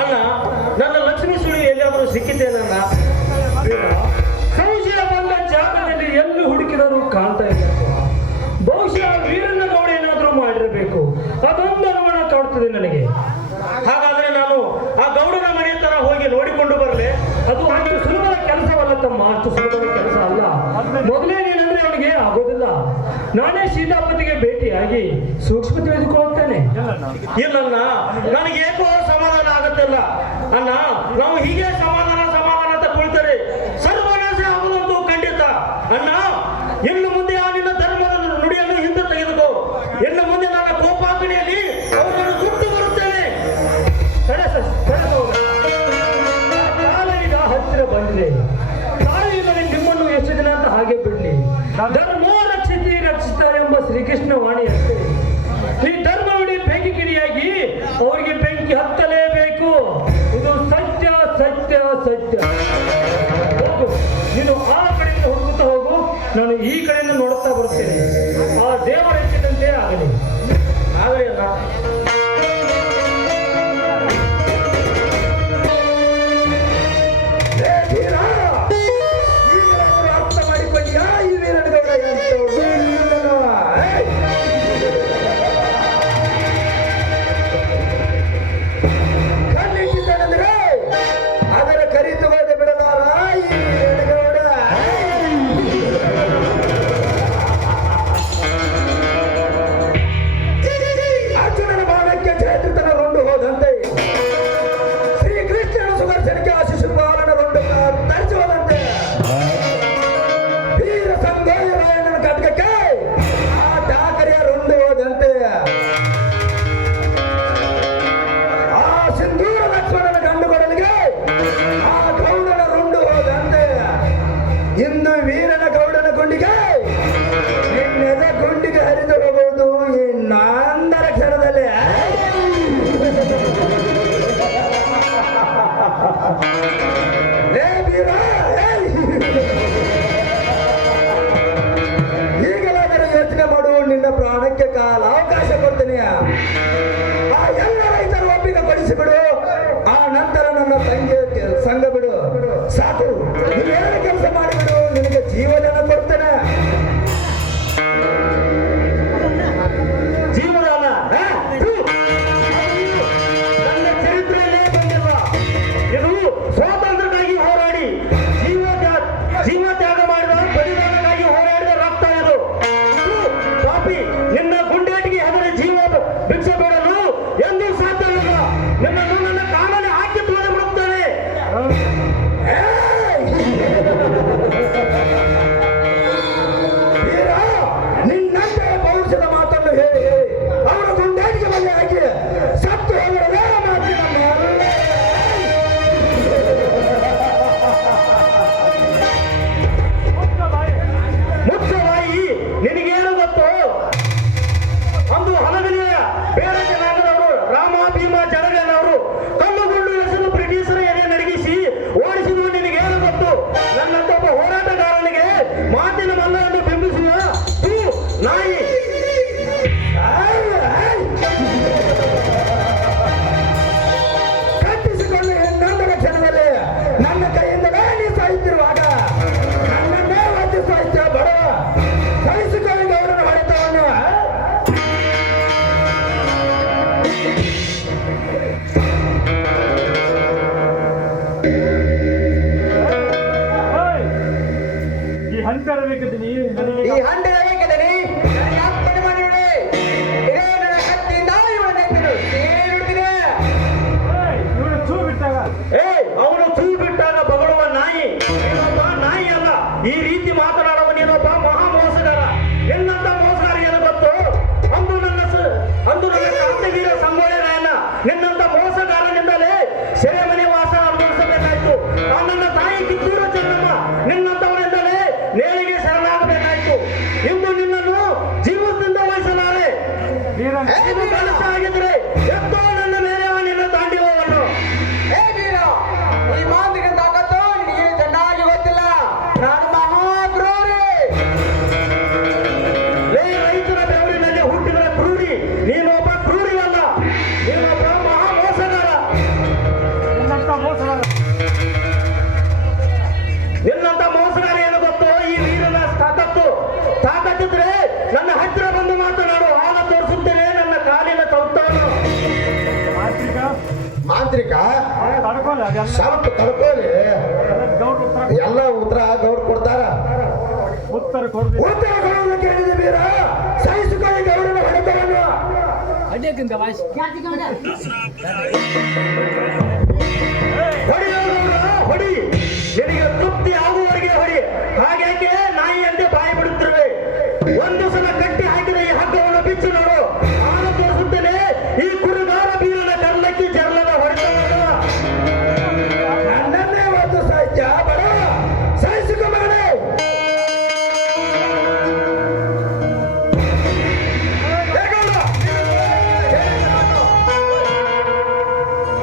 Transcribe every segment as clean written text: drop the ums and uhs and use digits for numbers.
ಅಣ್ಣ, ನನ್ನ ಲಕ್ಷ್ಮೀ ಸುಳಿ ಎಲ್ಲಿಯಾದರೂ ಸಿಕ್ಕಿದ್ದೇನಣ್ಣ? ಸಂಶಯ ಬಂದ ಜಾಗದಲ್ಲಿ ಎಲ್ಲಿ ಹುಡುಕಿದರೂ ಕಾಣ್ತಾ ಇಲ್ಲ. ಬಹುಶಃ ವೀರಣ್ಣ ಗೌಡ ಏನಾದರೂ ಮಾಡಿರಬೇಕು. ಅದೊಂದು ಅನುಮಾನ ಕಾಡ್ತದೆ ನನಗೆ. ಹಾಗಾದ್ರೆ ನಾನು ಆ ಗೌಡನ ಮನೆ ತರ ಹೋಗಿ ನೋಡಿಕೊಂಡು ಬರಲೆ? ಅದು ಅಷ್ಟು ಸುಲಭದ ಕೆಲಸವಲ್ಲ ತಮ್ಮ, ಅಷ್ಟು ಸುಲಭದ ಕೆಲಸ ಅಲ್ಲ. ಮೊದಲೇ ನೀನಂದ್ರೆ ಅವನಿಗೆ ಆಗೋದಿಲ್ಲ. ನಾನೇ ಸೀತಾಪತಿಗೆ ಭೇಟಿಯಾಗಿ ಸೂಕ್ಷ್ಮ ತಿಳಿದುಕೊಳ್ಳುತ್ತೇನೆ. ಇಲ್ಲಣ್ಣ, ನನಗೆ ಏಕೋ ಸಮಾಧಾನ ಆಗುತ್ತಿಲ್ಲ ಅಣ್ಣ. ನಾವು ಹೀಗೆ ಸಮಾಧಾನ ಅಂತ ಕುಳಿತರೆ ಸರ್ವನಾಶ ಆಗುವುದಂತೂ ಖಂಡಿತ ಅಣ್ಣ. ಇನ್ನು ಮುಂದೆ ಆ ನಿನ್ನ ಧರ್ಮದ ನುಡಿಯನ್ನು ಹಿಂದೆ ತೆಗೆದುಕೋ. ಇನ್ನು ಮುಂದೆ ನನ್ನ ಕೋಪಾಗ್ನಿಯಲ್ಲಿ ಅವರನ್ನು ಸುಟ್ಟು ಬರುತ್ತೇನೆ. ಕಾಲ ಈಗ ಹತ್ತಿರ ಬಂದಿದೆ. ತಾಯಿ ಮನೆ ನಿಮ್ಮನ್ನು ಎಷ್ಟು ದಿನ ಅಂತ ಹಾಗೆ ಬಿಡ್ಲಿ. ಧರ್ಮೋ ರಕ್ಷಿತಿ ರಕ್ಷಿತ ಎಂಬ ಶ್ರೀಕೃಷ್ಣ ವಾಣಿಯಂತೆ ಈ ಧರ್ಮವಿಡಿ ಬೆಂಕಿ ಕಿಡಿಯಾಗಿ ಅವರಿಗೆ ಬೆಂಕಿ ಹತ್ತಲೇಬೇಕು. ಇದು ಸತ್ಯ ಸತ್ಯ ಸತ್ಯ. ಹೋಗು, ನೀನು ಆ ಕಡೆಯಿಂದ ಹುಡುಕುತ್ತಾ ಹೋಗು, ನಾನು ಈ ಕಡೆಯಿಂದ ನೋಡುತ್ತಾ ಬರುತ್ತೇನೆ. ಆ ದೇವರ ಹೆಚ್ಚಿದಂತೆ ಆಗಲಿ. ಆಗಲಿ ಅಲ್ಲ. ಅರ್ಥ ಮಾಡಿಕೊಂಡ್ಯಾ ಈ ವೀರಣ್ಣಗೌಡ ಕಣ್ಣಿಟ್ಟಿದ್ದಾನಂದ್ರೆ ಅದರ ಕರಿತು ಹೋದ ಬಿಡಲಾರ ಈ ವೀರಣ್ಣಗೌಡ. ಅರ್ಜುನನ ಬಾಣಕ್ಕೆ ಜಯದ್ರಥನ ರುಂಡು ಹೋದಂತೆ, ಶ್ರೀಕೃಷ್ಣನ ಸುದರ್ಶನಕ್ಕೆ ಶಿಶುಪಾಲನ ರುಂಡು ತರಿಸಿ ಹೋದಂತೆ, ವೀರ ಸಂಗೋಯ ರಾಯಣ್ಣನ ಕಟಕಕ್ಕೆ ಆ ಠಾಕರೆಯ ರುಂಡು ಹೋದಂತೆ, ಆ ಸಿಂಧೂರ ಲಕ್ಷ್ಮಣನ ಗಂಡುಗೊಡಲಿಗೆ ಆ ಗೌಡನ ರುಂಡು ಹೋದಂತೆ, ಇಂದು ವೀರನ ಗೌಡನ ಗುಂಡಿಗೆ ನಿನ್ನೆದ ಗುಂಡಿಗೆ ಹರಿದು ಹೋಗುವುದು ಈ ನಾಂದರ ಕ್ಷಣದಲ್ಲಿ. ಈಗಲಾದರೂ ಯೋಚನೆ ಮಾಡು, ನಿನ್ನ ಪ್ರಾಣಕ್ಕೆ ಕಾಲ ಅವಕಾಶ ಕೊಡ್ತೀನಿ. ಆ ಎಲ್ಲ ರೈತರು ಒಪ್ಪಿಗೆ ಪಡಿಸಿಬಿಡು. ಆ ನಂತರ ನನ್ನ ತಂಗಿ ಸಂಘ ಬಿಡು. ಸಾಕು, ನೀವೇನು ಕೆಲಸ ಮಾಡಿಬಿಡು, ನಿನಗೆ ಜೀವನ ಕೊಡ್ತೇನೆ. ಜೀವದಾನ ನನ್ನ ಚರಿತ್ರೆಯಲ್ಲೇ ಬಂದಿರುವ ಇದು ಸ್ವಾತಂತ್ರ್ಯಕ್ಕಾಗಿ ಹೋರಾಡಿ ಜೀವ ತ್ಯಾಗ ಮಾಡಿದ ಬಲಿದಾನಕ್ಕಾಗಿ ಹೋರಾಡಿದ ರಕ್ತ ಇದು. ಪಾಪಿ, ನಿನ್ನ ಗುಂಡೇಟಿಗೆ ಹೆದರಿ ಜೀವ ಭಿಕ್ಷೆ ಬೇಡಲು ಎಂದೂ ಸಾಧ್ಯವಿಲ್ಲ. ನಿನ್ನನ್ನು ನನ್ನ ಕಾಲಲ್ಲಿ ಹಾಕಿ ತೊಳೆದು ಬಿಡುತ್ತೇನೆ. ನಿನ್ನಂತೆ ಪೌರುಷದ ಮಾತನ್ನು ಹೇಳಿ ಅವರ ಗುಂಡೇಟಿಗೆ ಬಲೆ ಹಾಕಿ ಸತ್ತು ಹೋಗರದೇ ಮಾತಿನ ಮುಖ್ಯವಾಗಿ ನಿನಗೇನು ಗೊತ್ತು? ಅಂದು ಹಲವಿಲೆಯ ಬೇರೆ ಜನಾಂಗದವರು ರಾಮ ಭೀಮ ಜಡಗನವರು ಕಲ್ಲುಗುಂಡು ಎಸೆದು ಬ್ರಿಟಿಷರ ಎದೆ ನಡಗಿಸಿ ಓಡಿಸಿದ್ದು ನಿನಗೇನು ಗೊತ್ತು? ನನ್ನಂತ ಒಬ್ಬ ಹೋರಾಟಗಾರನಿಗೆ ಮಾತಿನ ಮಲ್ಲವನ್ನು ಬಿಂಬಿಸುವ ನಾಯಿ. ಕಟ್ಟಿಸಿಕೊಂಡು ನಂದರ ಕ್ಷಣದಲ್ಲಿ ನನ್ನ ಕೈಯಿಂದಲೇ ನೀ ಸಾಯುತ್ತಿರುವಾಗ ನನ್ನನ್ನೇ ಒದ್ದು ಸಾಹಿತ್ಯ ಬಡವ ಸಹಿಸಿಕೊಳ್ಳಿ ಗೌರವ ಹೊಡೆತವನ್ನು. ಈ ಹಂತರ ಬೇಕದೀನಿ ಈ ಹಂಡದ ಬೇಕದನಿ ನನಗೆ ಅಪ್ಪಣೆ ಮಾಡಿಬಿಡಿ. ಇದೇ ನನ್ನ ಕತ್ತಿಯಿಂದ ಇವಳ ನೆತ್ತಲು ಸೇರುತ್ತಿದೆ. ಇವನು ಚೂ ಬಿಟ್ಟಾಗ ಅವನು ಚೂ ಬಿಟ್ಟಾಗ ಬಗಳುವ ನಾಯಿ. ನೀನೊಬ್ಬ ನಾಯಿ ಅಲ್ಲ. ಈ ರೀತಿ ಮಾತನಾಡುವ ನೀನೊಬ್ಬ ಮಹಾ ಮೋಸಗಾರ. ನಿನ್ನಂತ ಮೋಸಗಾರ ಏನು ಗೊತ್ತು? ಅಂದು ನನ್ನ ಕ್ರಾಂತಿವೀರ ಸಂಗೊಳ್ಳಿ ರಾಯಣ್ಣ ನಿನ್ನಂತ ಮೋಸಗಾರನಿಂದಲೇ ಸೆರೆಮನೆ ವಾಸ ಅನುಭವಿಸಬೇಕಾಯ್ತು. ನನ್ನ ತಾಯಿ ಕಿತ್ತೂರು ಚೆನ್ನಮ್ಮ ನಿನ್ನಂತವರಿಂದಲೇ ನೇಳಿಗೆ ಶರಣಾಗಬೇಕಾಯ್ತು. ಮಾಂತ್ರಿಕ ತಡ್ಕೊಳ್ಳಿ ಅದೆಲ್ಲ ಸ್ವಲ್ಪ ತಡ್ಕೊಳ್ಳಿ. ಗೌಡ್ರು ಎಲ್ಲ ಉತ್ತರ ಗೌಡ್ ಕೊಡ್ತಾರ. ಉತ್ತರ ಕೊಡ್ರಿ. ಉತ್ತರ ಕೊಡೋದು ಕೇಳಿದ ಬೀರ ಸಹಿಸಿಕೊಳ್ಳಿ ಗೌಡನ ಹೊಡೆತವನ್ನು. ಹೊಡಿ, ನಿನಗೆ ತೃಪ್ತಿ ಆಗುವವರೆಗೆ ಹೊಡಿ. ಹಾಗೆ ನಾಯಿಯಂತೆ ಬಾಯಿ ಬಿಡುತ್ತಿರುವೆ. ಒಂದು ಸಲ ಕಟ್ಟಿ ಹಾಕಿದ ಈ ಹಗ್ಗವನ್ನು ಬಿಚ್ಚು ನೋಡು. ಆಗ ತೋರಿಸುತ್ತೇನೆ ಈ ಕುರುಗಾರ ಬೀರನ ಕರ್ಲಕ್ಕಿ ಜರ್ಲದ ಹೊಡೆತವನ್ನು. ನನ್ನನ್ನೇ ಒಂದು ಸಾಹಿತ್ಯ ಬರ ಸಹಿಸಿಕೊಳ್ಳಬೇಡ.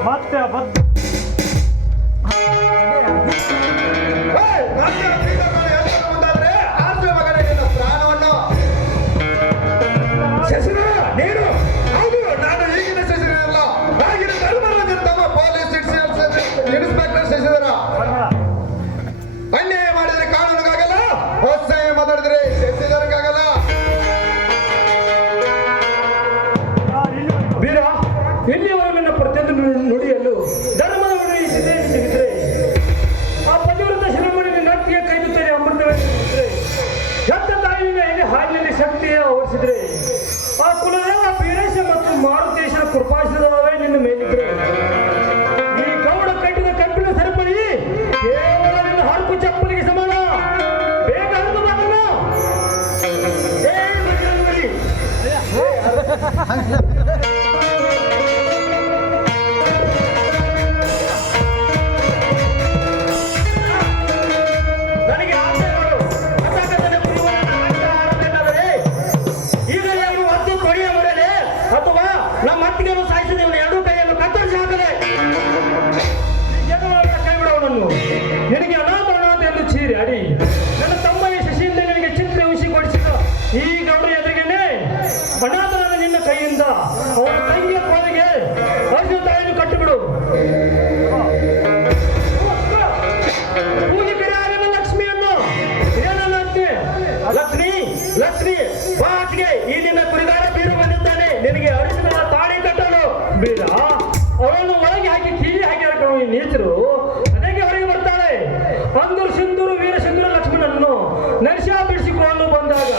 ಮತ್ತೆ ಬದ್ಧ ಅನ್ಯಾಯ ಮಾಡಿದ್ರೆ ಕಾನೂನಿಗಾಗಲ್ಲ, ಹೊಸಾಯ ಮಾತಾಡಿದ್ರೆ ಶಶಿಧರ್ಗಾಗಲ್ಲ. ವೀರ, ಇಲ್ಲಿಯವರೆಗೆ ನನ್ನ ಪ್ರತಿಯೊಂದು ನುಡಿಯಲ್ಲೂ ಧರ್ಮದ ಉಳಿಸಿದೆ ಸಿಗಿದ್ರೆ ಆ ಪತಿವ್ರತ ಶಿರೋಮಣಿ ನಟ್ಟಿಗೆ ಕೈದುತ್ತೇನೆ ಅಮೃತವೇ ಸಿಗಿದ್ರೆ ಹೆತ್ತ ತಾಯಿನ ಎದೆ ಹಾಲಿನಲ್ಲಿ ಶಕ್ತಿಯ ಹೊರಿಸಿದ್ರೆ ಆ ಕುಲದೇವ ವೀರೇಶ ಮತ್ತು ಮಾರುತೇಶನ ಕೃಪಾಶೀರ್ವಾದವೇ ನಿನ್ನ ಮೇಲಿದ್ರೆ ಈ ಗೌಡ ಕಟ್ಟಿದ ಕಬ್ಬಿಣ ಸರಪಳಿ ಕೇವಲ ನಿನ್ನ ಹರಕು ಚಪ್ಪಲಿಗೆ ಸಮಾನ. ಬೇಗ ಹರಿದು ಮಗನ. ಏ ಬಜರಂಗಬಲಿ. ನನಗೆ ಆಸೆಗಳು ಅಸಂಗತನ ಕುರಿಗಳನ್ನು ಅಡ್ಡ ಆಡಬೇಕಾದರೆ ಈಗ ನೀವು ಹತ್ತು ಕೊಡಿಯ ಮುಡಲೆ ಅಥವಾ ನಮ್ಮ ಹತ್ತಿಗೆಯನ್ನು ಸಾಯಿಸಿದ ಎರಡೂ ಕೈಯನ್ನು ಕತ್ತರಿಸಿ ಹಾಕಲೆ. ಕೈ ಬಿಡವನನ್ನು ನಿನಗೆ ಅನಾಥ ಎಂದು ಚೀರಿ ಅಡಿ ನನ್ನ ತಮ್ಮಯ್ಯ ಶಶಿಯಿಂದ ನಿನಗೆ ಚಿತ್ರ ಕೊಡಿಸಿದ ಈ ಗೌಡರ ಎದುರಿಗೇನೆ ಅನಾಥನಾದ ನಿನ್ನ ಕೈಯಿಂದ ಅವನ ತಂಗಿಯ ಕೋಲಿಗೆ ಅರ್ಜುನ ತಾಯಿಯನ್ನು ಕಟ್ಟಿಬಿಡು. ಕೂಗಿ ಕರೆಯಾರಿನ ಲಕ್ಷ್ಮಿಯನ್ನು ಏನನ್ನಂತೆ ಲಕ್ಷ್ಮಿ ಲಕ್ಷ್ಮಿ ಬಾಚಿಗೆ ಈ ನಿನ್ನ ಕುರಿಗಾರ ಬೀರು ಬಂದಿದ್ದಾನೆ. ನಿನಗೆ ಅರಿಸಿದ ತಾಳಿ ಕಟ್ಟಲು ಬೀರ ಅವಳನ್ನು ಒಳಗೆ ಹಾಕಿ ಕೀಲಿ ಹಾಕಿ ಹಾಕೊಂಡು ನೀಚರು ಅದಕ್ಕೆ ಹೊರಗೆ ಬರ್ತಾಳೆ. ಅಂದೂರು ಸಿಂಧೂರು ವೀರ ಸಿಂಧೂರ ಲಕ್ಷ್ಮಣನನ್ನು ನರಸಿಂಹ ಬಿಡಿಸಿಕೊಳ್ಳಲು ಬಂದಾಗ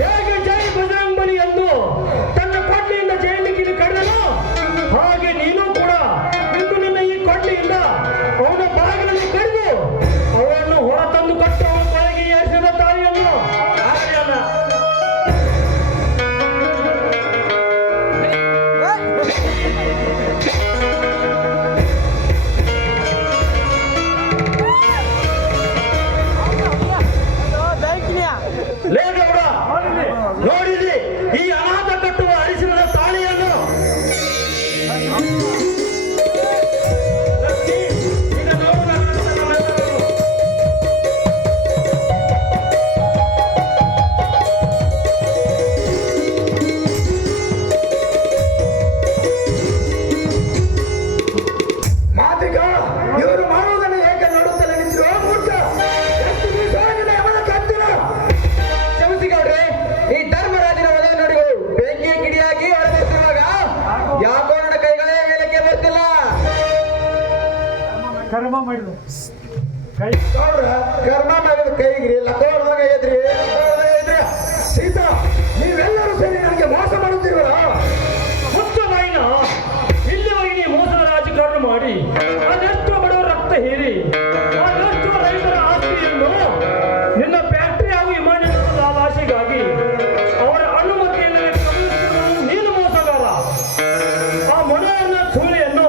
ಹೇಗೆ ಜೈ ಬಜರಂಗಬಲಿ ಎಂದು ತನ್ನ ಕೊಡ್ಲಿಯಿಂದ ಜೈಲಿಗೆ ಕಡಿದನು ಹಾಗೆ ನೀನು ಕೂಡ ಇಂದು ನಿನ್ನ ಈ ಕೊಡ್ಲಿಯಿಂದ ಅವನ ಬಾಗಿಲನ್ನು ಕಡಿದು ಅವನನ್ನು ಹೊರತಂದು ಕಟ್ಟು ಅವನ ಕೊಳಗೆ ಏರಿಸಿದ ತಾಯಿಯನ್ನು ಆರಣ್ಯನ ಲೇಗೌಡ ನೋಡಿರಿ ಈ ಅನಾಥ ಕಟ್ಟುವ ಅರಿಸಿದ ತಾಳಿಯನ್ನು. ಲಕ್ಷ್ಮಿ, ಈಗ ನೋಡು ನಮ್ಮೆಲ್ಲರನ್ನು. ಮಾತಿಗ ಇವರು ಮಾಡುವುದನ್ನು ಏಕೆ ನೋಡುತ್ತಲೇ ನಿಂತಿರುವ ಮೂರ್ಖ. ಎಷ್ಟು ದಿವಸ ಆಗಿದೆ ಅವನ ಕತ್ತಿನ. ಕ್ಷಮಿಸಿಗೌಡ್ರೆ, ಈ ಧರ್ಮರಾಜನ ಒಲೆ ನುಡಿಗಳು ಬೆಂಕಿಯ ಕಿಡಿಯಾಗಿ ಹೊರಬರುತ್ತಿರುವಾಗ ಯಾಕೋ ನನ್ನ ಕೈಗಳೇ ಮೇಲಕ್ಕೆ ಬರ್ತಿಲ್ಲ. ಕರ್ಮ ಮಾಡಿದ್ರು ಕೈ ಗೌಡ್ರ, ಕರ್ಮ ಮಾಡಿದ ಕೈಗ್ರಿ ಲಕೋಡ್ದಾಗ ಎದ್ರಿ ಸೀತಾ, ನೀವೆಲ್ಲರೂ ಸೇರಿ ನನಗೆ ಮೋಸ ಮಾಡುತ್ತೀರಲ್ಲ. ಮುಚ್ಚ ಬಾಯಿನ. ಇಲ್ಲಿವರೆಗೆ ನೀವು ಮೋಸದ ರಾಜಕಾರಣ ಮಾಡಿ ಅದೆಷ್ಟೋ ಬಡವರ ರಕ್ತ ಹೀರಿ ಅದೆಷ್ಟೋ ರೈತರ ಆಸ್ತಿಯನ್ನು ನಿನ್ನ ಫ್ಯಾಕ್ಟರಿ ಹಾಗೂ ವಿಮಾನದ ಲಾಭಾಶೆಗಾಗಿ ಅವರ ಅನುಮತಿಯನ್ನು ನೀನು ಮೋಸಗಾರ. ಆ ಮೊನೆಯನ್ನ ಸೂಳೆಯನ್ನು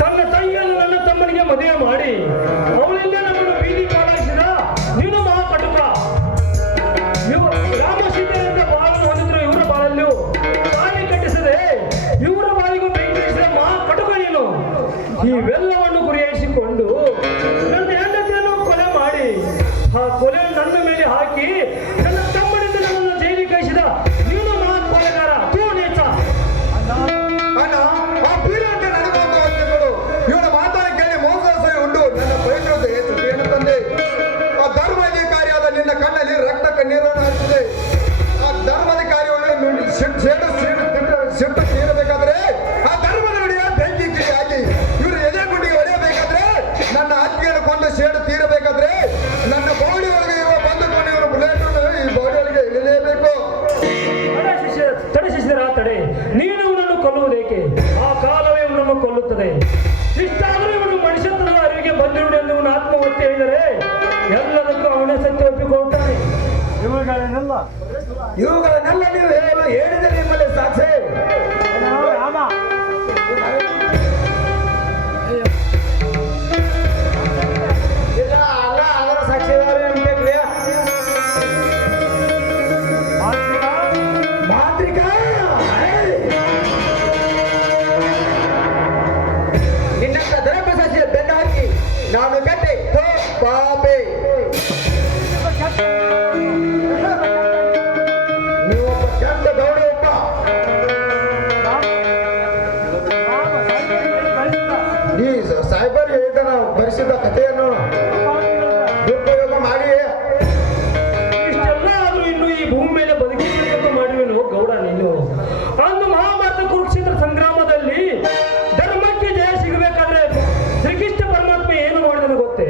ತನ್ನ ತಂಗಿಯನ್ನು ನನ್ನ ತಮ್ಮನಿಗೆ ಮದುವೆ ಮಾಡಿ ಅವಳಿಂದ ನಮ್ಮನ್ನು ಬೀದಿ ಪಾಲಾಯಿಸಿದ ನೀನು ಮಹಾಕಟುಕ. ಇವು ರಾಮ ಸೀತೆಯಂತ ಬಾಳನ್ನು ಹೊಂದಿದ್ರು ಇವರ ಬಾಳಲ್ಲೂ ತಾಳಿ ಕಟ್ಟಿಸದೆ ಇವರ ಬಾಳಿಗೂ ಬೆಂಕಿಸಿದ ಮಹಾಕಟುಕ ನೀನು. ಇವೆಲ್ಲವನ್ನು ಗುರಿಯಾಗಿಸಿಕೊಂಡು ನನ್ನ ಹೆಂಡತಿಯನ್ನು ಕೊಲೆ ಮಾಡಿ ಆ ಕೊಲೆ ನನ್ನ ಮೇಲೆ ಹಾಕಿ ನನ್ನ ತಮ್ಮನಿಂದ ನನ್ನನ್ನು ಜೈಲಿಗೆ ಕಳಿಸಿದ ನೀನು ಮಹಾ ಕೊಲೆಗಾರ. ತೂ ನೀಚ. ಅಣ್ಣ, ಆ ಬೀರ ಅಂತ ನನಗೊಂದು ಅಂದುಗಳು ಇವನ ಮಾತನ್ನು ಕೇಳಿ ಮೋಸ ಉಂಟು ನನ್ನ ಪವಿತ್ರತೆ ಏನು ತಂದೆ. ಆ ಧರ್ಮಾಧಿಕಾರಿಯಾದ ನಿನ್ನ ಕಣ್ಣಲ್ಲಿ ರಕ್ತ ಕಣ್ಣೀರನ್ನು ಹರಿಸಿದೆ. ಆ ಧರ್ಮಾಧಿಕಾರಿಯನ್ನು ಸಿಟ್ಟು ತೀರಬೇಕಾದ್ರೆ ಆ ಧರ್ಮದ ನುಡಿಯ ಬೆಂಕಿ ಕಿಡಿ ಹಾಕಿ ಬರುತ್ತದೆ. ಇಷ್ಟಾದರೂ ಇವನು ಮನುಷ್ಯತ್ವದ ಅರಿವಿಗೆ ಬಂದಿರುವುದು ಎಂದು ಇವನು ಆತ್ಮಹತ್ಯೆ ಹೇಳಿದರೆ ಎಲ್ಲದಕ್ಕೂ ಅವನೇ ಸತ್ಯ ಒಪ್ಪಿಕೊಳ್ತಾನೆ. ಇವುಗಳನ್ನೆಲ್ಲ ನೀವು ಹೇಳಲು ಹೇಳಿದರೆ ನಿಮ್ಮಲ್ಲಿ ಸಾಕ್ಷಿ ರಾಮ ಮಾಂತ್ರಿಕ ನಿನ್ನಂತ ಧರ್ಮಸಾಕ್ಷಿಯ ಬೆನ್ನ ಹಾಕಿ ನಾನು ಕಟ್ಟೆ ಪಾಪೆ ನೀವೊಬ್ಬ ಚಂದ ಗೌಡಪ್ಪ. ನೀ ಸಾಯ್ಬರ್ ಹೇಳಿದ ಬರೆಸಿದ ಕಥೆಯನ್ನು ದುರುಪಯೋಗ ಮಾಡಿ ಇಷ್ಟೆಲ್ಲ ಆದ್ರೂ ಇನ್ನು ಈ ಭೂಮಿ ಮೇಲೆ ಬದುಕಿರಬೇಕು ಮಾಡಿರುವೆನು ಗೌಡ ನೀನು. ಅಂದು ಮಹಾಭಾರತ ಕುರುಕ್ಷೇತ್ರ ಸಂಗ್ರಾಮದಲ್ಲಿ ಧರ್ಮಕ್ಕೆ ಜಯ ಸಿಗಬೇಕಾದ್ರೆ ಶ್ರೀಕೃಷ್ಣ ಪರಮಾತ್ಮ ಏನು ಮಾಡಿದನು ಗೊತ್ತೇ?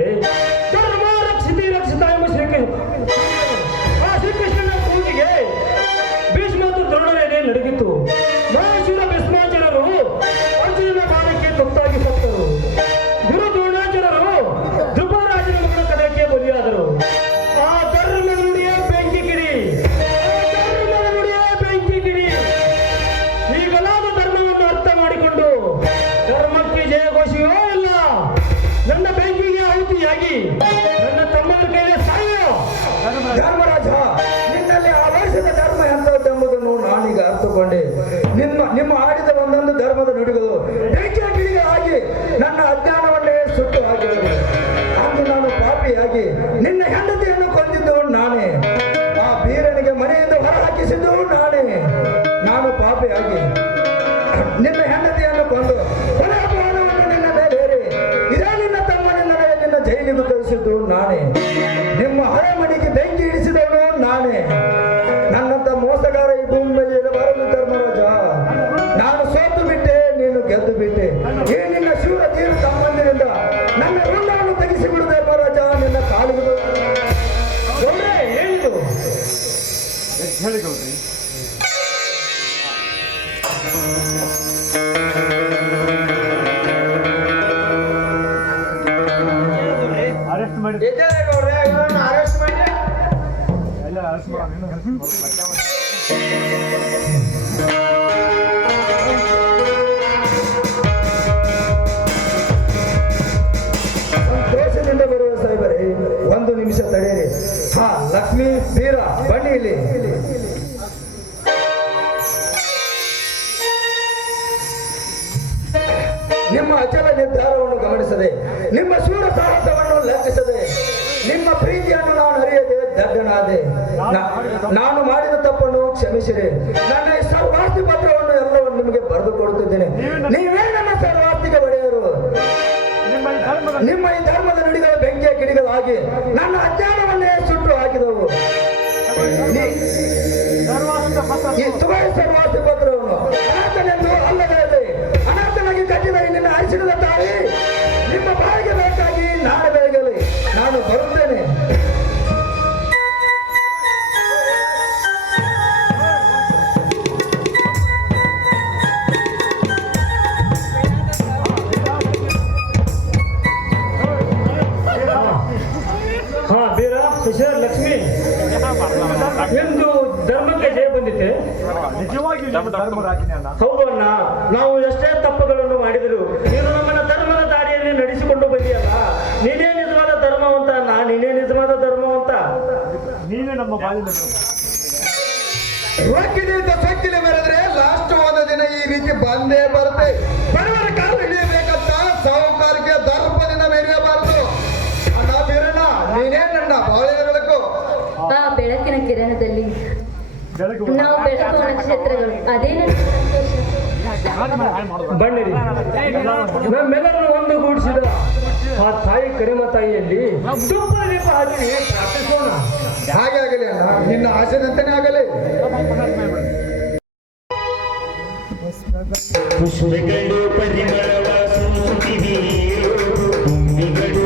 ಧರ್ಮ ರಕ್ಷಿತಿ ರಕ್ಷಿತ ಎಂಬ ಆ ಶ್ರೀಕೃಷ್ಣನ ಕೂಗಿಗೆ ಭೀಷ್ಮ ಮತ್ತು ದ್ರೋಣರೇನೆ ನಡಗಿತು. ಮಹೇಶ್ವರ ಭೀಷ್ಮಾಚಾರ್ಯರು ಅರ್ಜುನನ ಬಾಣಕ್ಕೆ ತುತ್ತಾಗಿ ಸತ್ತರು. ಗುರು ದ್ರೋಣಾಚಾರ್ಯರು ಧ್ರುಪರಾಜನ ಮಗನ ಕದಕ್ಕೆ ಬಲಿಯಾದರು. ಆ ಧರ್ಮದ ನುಡಿಯ ಬೆಂಕಿ ಕಿಡಿ, ಹೀಗಲಾದ ಧರ್ಮವನ್ನು ಅರ್ಥ ಮಾಡಿಕೊಂಡು ಧರ್ಮಕ್ಕೆ ಜಯ ಘೋಷಿಯೋ ಇಲ್ಲ ನನ್ನ ಬೆಂಕಿಗೆ ಆಹುತಿಯಾಗಿ ನನ್ನ ತಮ್ಮನ ಕೈಯಲ್ಲಿ ಸಾಯೋ. ಧರ್ಮರಾಜ, ನಿನ್ನಲ್ಲಿ ಆವರಿಸಿದ ಧರ್ಮ ಎಂಬುದನ್ನು ನಾನೀಗ ಅರ್ಥಕೊಂಡೆ. ನಿಮ್ಮ ಆಡಿದ ಒಂದೊಂದು ಧರ್ಮದ ನುಡಿಗಳು ಬೆಂಕಿಯ ಗಿಡಿಗಳಾಗಿ ನನ್ನ ಅಜ್ಞಾನವನ್ನೇ ಸುಟ್ಟು ಹಾಕಿದರು. ಅಂದು ನಾನು ಪಾಪಿಯಾಗಿ ನಿನ್ನ ಹೆಂಡತಿಯನ್ನು ಕೊಂದಿದ್ದು ನಾನೇ, ಆ ಬೀರನಿಗೆ ಮನೆಯಿಂದ ಹೊರ ಹಾಕಿಸಿದ್ದು ನಾನೇ. ನಾನು ಪಾಪಿಯಾಗಿ ನಿನ್ನ ಹೆಂಡತಿಯನ್ನು ಕೊಂದು ಕೊನೆಯ ಅಪಮಾನವನ್ನು ನಿನ್ನ ಮೇಲೆ ಹೇರಿ ಇದೇ ನಿನ್ನ ತಮ್ಮನಿಂದ ನಿನ್ನ ಜೈಲಿಗೆ ಕಳಿಸಿದ್ದು ನಾನೇ. ನಿಮ್ಮ ಹಳೆಮನೆಗೆ ಬೆಂಕಿ ಇಡಿಸಿದವನು ನಾನೇ. ನನ್ನಂತ ಮೋಸಗಾರ ಈ ಭೂಮಿ ಮೇಲೆ ಇರಬಾರದು ಧರ್ಮರಾಜ. ನಾನು ಸೋತು ಬಿಟ್ಟೆ, ನೀನು ಗೆದ್ದು ಬಿಟ್ಟೆ. ಈ ನಿನ್ನ ಶಿವ ತೀರ ತಮ್ಮಂದಿರಿಂದ ನನ್ನ ಋಣವನ್ನು ತೆಗೆಸಿಬಿಡು ಧರ್ಮರಾಜ, ನಿನ್ನ ಕಾಲುಗಳು. ಗೌಡ್ರೆ, ಹೇಳಿದು ಹೇಳಿ ಗೌಡ್ರಿ. ಅರೆಸ್ಟ್ ಮಾಡಿ ಅರೆಸ್ಟ್ ಮಾಡಿ ಎಲ್ಲ ಅರೆಸ್ಟ್ ಮಾಡಿ ದೋಷದಿಂದ ಬರುವ ಸಾಹೇಬರೇ, ಒಂದು ನಿಮಿಷ ತಡೆಯಿರಿ. ಹಾ, ಲಕ್ಷ್ಮೀ ಬೀರ ಬನ್ನಿ ಇಲ್ಲಿ. ನಿಮ್ಮ ಅಚಲ ನಿರ್ಧಾರವನ್ನು ಗಮನಿಸದೆ, ನಿಮ್ಮ ಶೂರ ಸಾಹಸವನ್ನು ಲೆಕ್ಕಿಸದೆ, ನಿಮ್ಮ ಪ್ರೀತಿಯನ್ನು ನಾನು ಅರಿಯದೆ ದಡ್ಡನಾದೆ. ನಾನು ಮಾಡಿದ ತಪ್ಪನ್ನು ಕ್ಷಮಿಸಿರಿ. ನನ್ನ ಈ ಸರ್ವಾಸ್ತಿ ಪತ್ರವನ್ನು ಎಲ್ಲವನ್ನು ನಿಮಗೆ ಬರೆದು ಕೊಡುತ್ತಿದ್ದೇನೆ. ನೀವೇ ನನ್ನ ಸರ್ವಾಸ್ತಿಗೆ ಒಡೆಯರು. ನಿಮ್ಮ ಈ ಧರ್ಮದ ನುಡಿಗಳ ಬೆಂಕಿಯ ಕಿಡಿಗಳಾಗಿ ನನ್ನ ಅಜ್ಞಾನವನ್ನೇ ಸುಟ್ಟು ಹಾಕಿದವು. ಈ ತುಗಾಯಿ ಸರ್ವಾಸ್ತಿ ಪತ್ರವನ್ನು ಅನಾಥನೆಂದು ಅಲ್ಲದೆ ಅನಾಥನಾಗಿ ಕಟ್ಟಿದ ನಿನ್ನ ಅರಿಸಿದ ತಾಯಿ ನಿಮ್ಮ ಬಾಯಿಗೆ ಬೇಕಾಗಿ ನಾನು ಬೇಗಲಿ ನಾನು ಬರುತ್ತೇನೆ. ಹಾ ಬೀರ ಶಶಿಧರ ಲಕ್ಷ್ಮಿ ಎಂದು ಧರ್ಮಕ್ಕೆ ಜಯ ಬಂದಿತ್ತೆ. ನಿಜವಾಗಿ ಧರ್ಮರಾಜನೇ ಅಲ್ಲ. ಹೌದು ಅಣ್ಣ, ನಾವು ಎಷ್ಟೇ ತಪ್ಪುಗಳನ್ನು ಮಾಡಿದರು ನೀನು ನಮ್ಮನ್ನ ಧರ್ಮದ ದಾರಿಯಲ್ಲಿ ನಡೆಸಿಕೊಂಡು ಬಂದಿಯಲ್ಲ. ನೀನೇ ನಿಜವಾದ ಧರ್ಮವಂತ ಅಣ್ಣ, ನೀನೇ ನಿಜವಾದ ಧರ್ಮವಂತ. ನೀವೇ ನಮ್ಮ ಬಾಳಿನ ರೊಕ್ಕಿನಿಂದ ಸೊಕ್ಕಿನ ಮೆರೆದ್ರೆ ಲಾಸ್ಟ್ ಒಂದು ದಿನ ಈ ರೀತಿ ಬಂದೇ ಬರುತ್ತೆ. ಬಡವರ ಕಾಲ ಹಿಡಿಯಬೇಕಂತ ಸಾಹುಕಾರಕ್ಕೆ ದರ್ಪದಿಂದ ಮೆರೆಯಬಾರದು. ಅಣ್ಣ ಬೀರಣ್ಣ, ನೀನೇ ನನ್ನ ಬಾಳಿನ ಬೆಳಕು. ಆ ಬೆಳಕಿನ ಕಿರಣದಲ್ಲಿ ಬೆಳಕು ನಾವು ಬೆಳಕು ನಕ್ಷತ್ರಗಳು. ಅದೇ ನನ್ನ ಸಂತೋಷ. ಬನ್ನಿರಿ, ನಮ್ಮೆಲ್ಲರನ್ನು ಒಂದುಗೂಡಿಸಿದ ಆ ತಾಯಿ ಕರಿಮ ತಾಯಿಯಲ್ಲಿ ತುಪ್ಪದ ದೀಪ ಹಚ್ಚಿ ಪ್ರಾರ್ಥಿಸೋಣ. ಹಾಗೆ ಆಗಲಿ ಅಣ್ಣ, ನಿನ್ನ ಆಶೆದಂತೆನೇ ಆಗಲಿ. ಪುಷ್ಪಗಳು ಪರಿಮಳವ ಸೂಸುತ್ತಿವೆ, ಭೂಮಿಗಳು